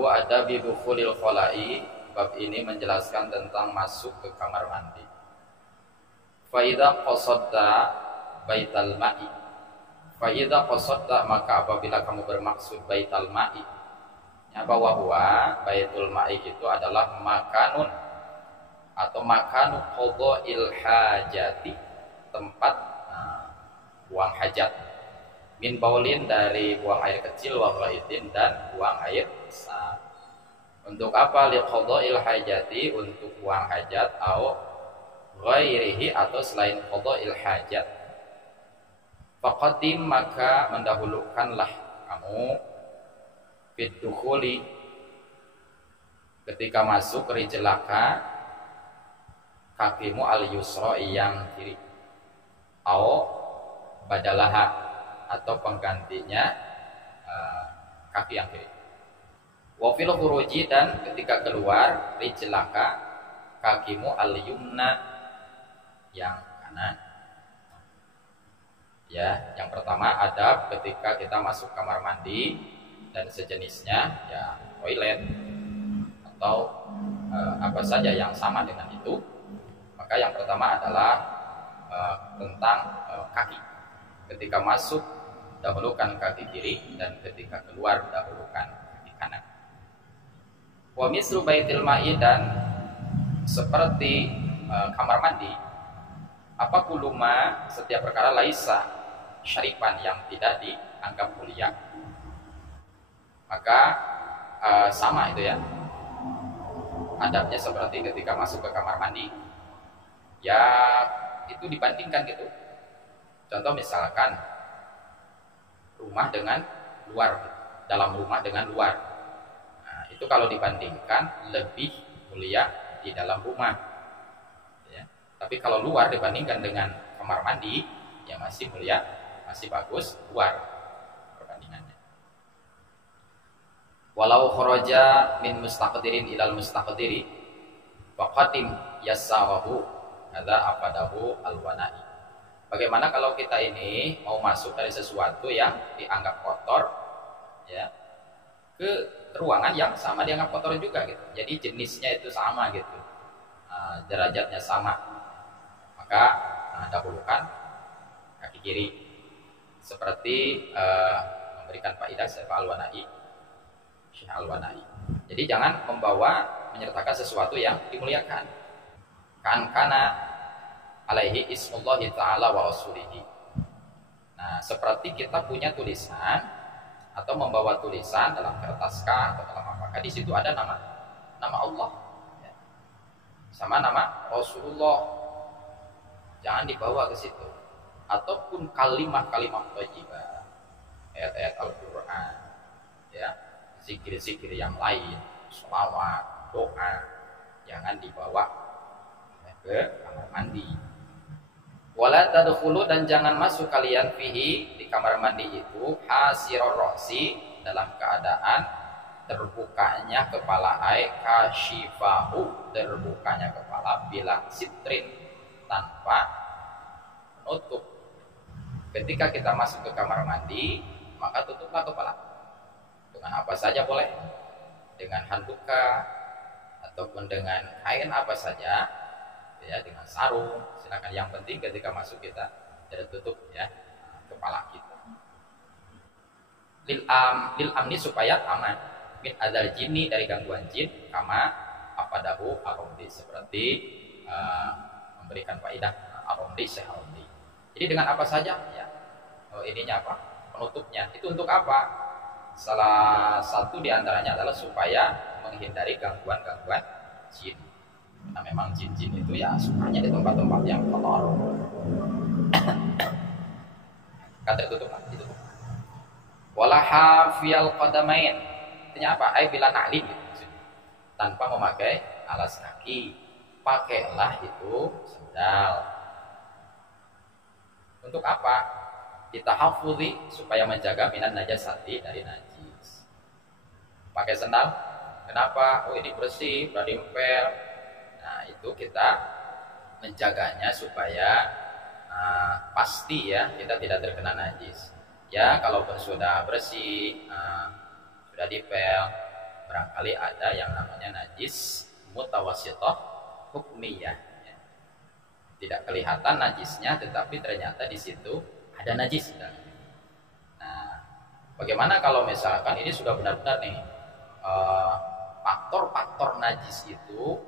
Babu adabi dukhulil khala'i. Bab ini menjelaskan tentang masuk ke kamar mandi. Fa idza qasadta baital ma'i. Fa idza qasadta, maka apabila kamu bermaksud baital ma'i, ya, bahwa baitul ma'i itu adalah makanun atau makanu qada'il hajati, tempat buang hajat, min baulin, dari buang air kecil, wa ghaitin, dan buang air besar. Untuk apa? Li qada'il hajati, untuk buang hajat, au ghairihi, atau selain qada'il hajat. Faqaddim, maka mendahulukanlah kamu fit dukhuli, ketika masuk, rijlaka, kakimu al yusra, yang kiri, au badalaha, atau penggantinya kaki yang kiri. Wa fil khuruji, dan ketika keluar, rijlaka, kakimu al yumna, yang kanan. Ya, yang pertama adab ketika kita masuk kamar mandi dan sejenisnya, ya toilet atau apa saja yang sama dengan itu. Maka yang pertama adalah tentang kaki. Ketika masuk, dahulukan kaki kiri, dan ketika keluar, dahulukan kaki kanan. Wa mislu baitil ma'i, dan seperti kamar mandi, apa kuluma, setiap perkara, laisa syarifan, yang tidak dianggap mulia. Maka sama itu ya, adabnya seperti ketika masuk ke kamar mandi, ya itu dibandingkan gitu. Contoh misalkan rumah dengan luar, dalam rumah dengan luar, nah, itu kalau dibandingkan lebih mulia di dalam rumah ya. Tapi kalau luar dibandingkan dengan kamar mandi, ya masih mulia, masih bagus luar perbandingannya. Walau kharaja min mustaqdirin ilal mustaqdiri faqatim yasawahu, hadza afadahu alwana'i. Bagaimana kalau kita ini mau masuk dari sesuatu yang dianggap kotor ya, ke ruangan yang sama dianggap kotor juga gitu. Jadi jenisnya itu sama gitu, derajatnya sama, maka dahulukan kaki kiri. Seperti memberikan faedah Syekh Al-Wanai. Jadi jangan menyertakan sesuatu yang dimuliakan. Kan kana alaihi ismullahi ta'ala wa rasulihi. Nah, seperti kita punya tulisan atau membawa tulisan dalam kertas atau dalam apakah, di situ ada nama Allah ya, sama nama Rasulullah, jangan dibawa ke situ. Ataupun kalimat-kalimat thayyibah, ayat-ayat Al-Qur'an ya, zikir-zikir yang lain, sholawat, doa, jangan dibawa ke kamar mandi. Wala tadkhulu, dan jangan masuk kalian fihi, di kamar mandi itu, hasirur ra'si, dalam keadaan terbukanya kepala, kashifahu, terbukanya kepala, bila sitrin, tanpa penutup. Ketika kita masuk ke kamar mandi, maka tutuplah kepala. Dengan apa saja boleh, dengan handuk ataupun dengan kain apa saja ya, dengan sarung, silakan. Yang penting ketika masuk kita tidak tutup ya kepala kita. Lil amni, supaya aman, min adzal jinni, dari gangguan jin, kama apadahu aromdi, seperti memberikan faedah aromdi, Syekh Aromdi. Jadi dengan apa saja ya, ininya apa, penutupnya itu untuk apa? Salah satu diantaranya adalah supaya menghindari gangguan-gangguan jin. Nah, memang jin-jin itu ya sukanya di tempat-tempat yang kotor. Kata tutup lah, ditutup. Walaha fiyal qadamain, artinya apa? Ai bila na'lin gitu. Tanpa memakai alas kaki, pakailah itu sandal. Untuk apa? Ditahafudhi, supaya menjaga minan najasati, dari najis. Pakai sandal, kenapa? Oh, ini bersih, udah diempel. Nah, itu kita menjaganya supaya pasti ya, kita tidak terkena najis. Ya, kalaupun sudah bersih, sudah dipel, barangkali ada yang namanya najis mutawassithah hukmiyah, ya. Tidak kelihatan najisnya, tetapi ternyata di situ ada najis. Nah, bagaimana kalau misalkan ini sudah benar-benar nih faktor-faktor najis itu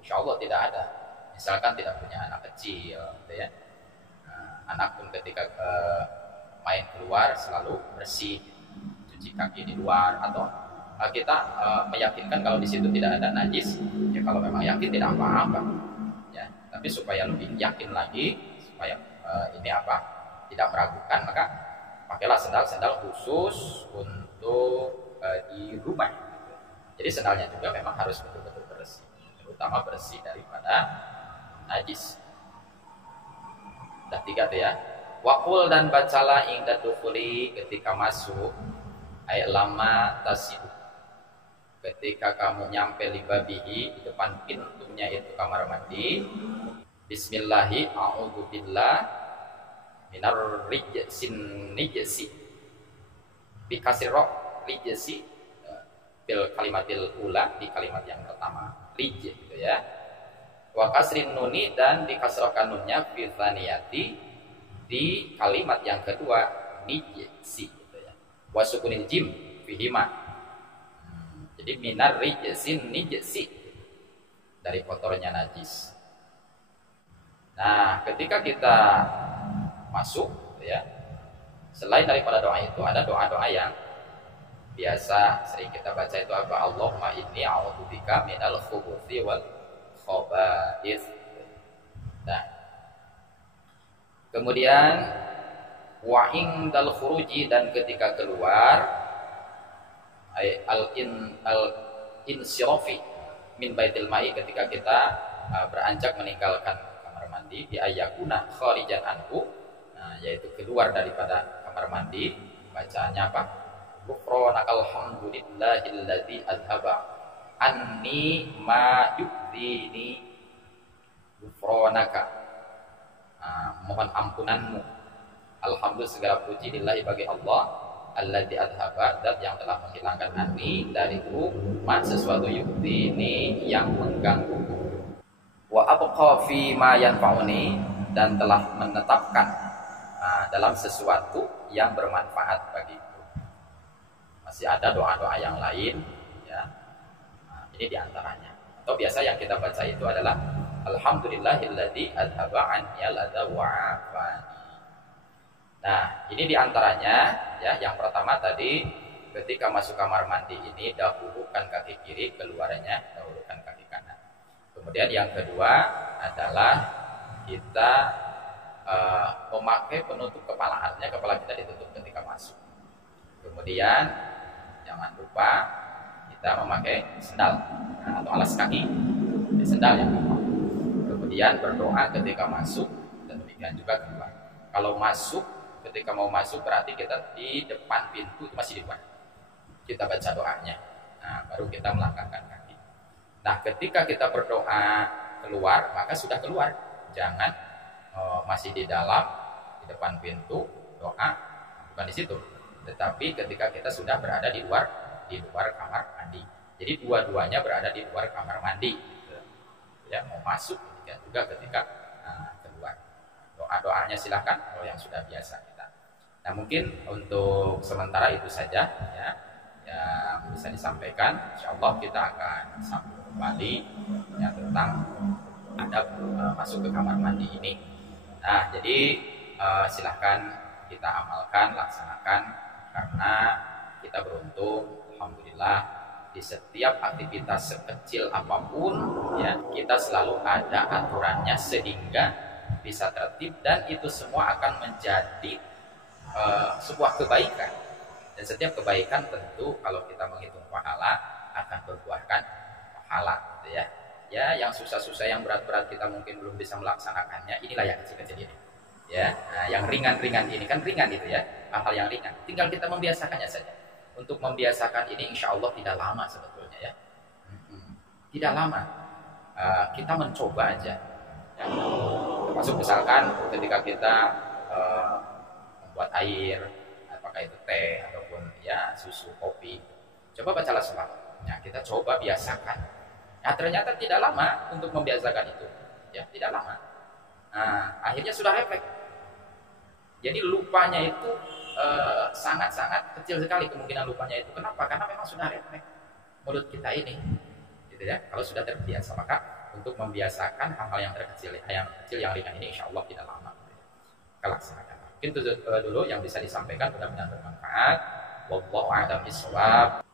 insya Allah tidak ada. Misalkan tidak punya anak kecil, gitu ya. Nah, anak pun ketika main keluar selalu bersih, cuci kaki di luar, atau kita meyakinkan kalau di situ tidak ada najis, ya kalau memang yakin tidak apa-apa, ya. Tapi supaya lebih yakin lagi, supaya ini tidak meragukan, maka pakailah sendal-sendal khusus untuk di rumah. Jadi sendalnya juga memang harus betul-betul bersih, terutama bersih daripada najis. Udah 3 tuh ya. Waqul dan bacalah inda dukhuli ketika masuk, ayat lama tasidu, ketika kamu nyampe libabihi, di depan pintunya itu kamar mandi, bismillahi a'udzubillah minar rijsin nijsi, bi kasro rijsi bil kalimatil ula, di kalimat yang pertama rij, gitu ya. Wa kasrin nuni, dan dikasrohkan nunnya fi tsaniyati, di kalimat yang kedua nijsi, gitu ya. Wa sukunin jim fihima. Jadi minar rijsin nijsi, dari kotornya najis. Nah, ketika kita masuk, ya, selain daripada doa itu ada doa-doa yang biasa sering kita baca itu apa? Allahumma inni a'udzubika minal khubuthi wal khaba'ith. Nah, kemudian wa indal khuruji, dan ketika keluar, al-insirafi min baitil ma'i, ketika kita beranjak meninggalkan kamar mandi, di ayakuna kharijan anhu, yaitu keluar daripada kamar mandi, bacaannya apa? Ghufranakal hamdulillahilladzi adhaba anni ma yu'dini ghufranaka, mohon ampunanmu. Alhamdulillah, segala puji lillahi, bagi Allah, alladzi adhaba, zat yang telah menghilangkan anni dariku, ma sesuatu yu'dini, yang menggangguku, wa abqa fi ma yanfa'uni, dan telah menetapkan dalam sesuatu yang bermanfaat bagiku. Masih ada doa-doa yang lain, ya. Ini diantaranya. Atau biasa yang kita baca itu adalah alhamdulillahilladzi adhaba anni al-adha wa afani. Nah, ini diantaranya, ya. Yang pertama tadi, ketika masuk kamar mandi ini dahulukan kaki kiri, keluarnya dahulukan kaki kanan. Kemudian yang kedua adalah kita memakai penutup kepala, artinya kepala kita ditutup ketika masuk. Kemudian jangan lupa kita memakai sendal atau alas kaki, sendal yang kuat. Kemudian berdoa ketika masuk, dan demikian juga keluar. Kalau masuk, ketika mau masuk berarti kita di depan pintu, masih di luar. Kita baca doanya, baru kita melangkahkan kaki. Nah, ketika kita berdoa keluar, maka sudah keluar. Jangan masih di dalam, di depan pintu doa, bukan di situ. Tetapi ketika kita sudah berada di luar kamar mandi. Jadi dua-duanya berada di luar kamar mandi. Ya, mau masuk dan juga ketika keluar. Doa-doanya silahkan kalau yang sudah biasa kita. Nah, mungkin untuk sementara itu saja, ya, yang bisa disampaikan. Insyaallah kita akan sambung kembali, ya, tentang adab masuk ke kamar mandi ini. Nah, jadi silahkan kita amalkan, laksanakan, karena kita beruntung, alhamdulillah, di setiap aktivitas sekecil apapun, ya, kita selalu ada aturannya sehingga bisa tertib, dan itu semua akan menjadi sebuah kebaikan. Dan setiap kebaikan tentu kalau kita menghitung pahala akan berbuahkan pahala, gitu ya. Ya, yang susah-susah, yang berat-berat kita mungkin belum bisa melaksanakannya, inilah yang kecil-kecil ini. Ya, nah, yang ringan-ringan ini kan ringan itu ya, hal-hal yang ringan. Tinggal kita membiasakannya saja. Untuk membiasakan ini insya Allah tidak lama sebetulnya, ya. Tidak lama. Kita mencoba aja. Ya. Termasuk misalkan ketika kita membuat air, apakah itu teh ataupun ya susu, kopi. Coba bacalah selawat. Nah, kita coba biasakan. Nah, ternyata tidak lama untuk membiasakan itu. Ya, tidak lama. Nah, akhirnya sudah refleks. Jadi lupanya itu sangat-sangat kecil sekali kemungkinan lupanya itu. Kenapa? Karena memang sudah refleks mulut kita ini. Gitu ya. Kalau sudah terbiasa, maka untuk membiasakan hal-hal yang kecil yang ringan ini, insya Allah tidak lama. Kita laksanakan. Mungkin itu dulu yang bisa disampaikan, mudah-mudahan bermanfaat. Wallahu a'lam bishawab.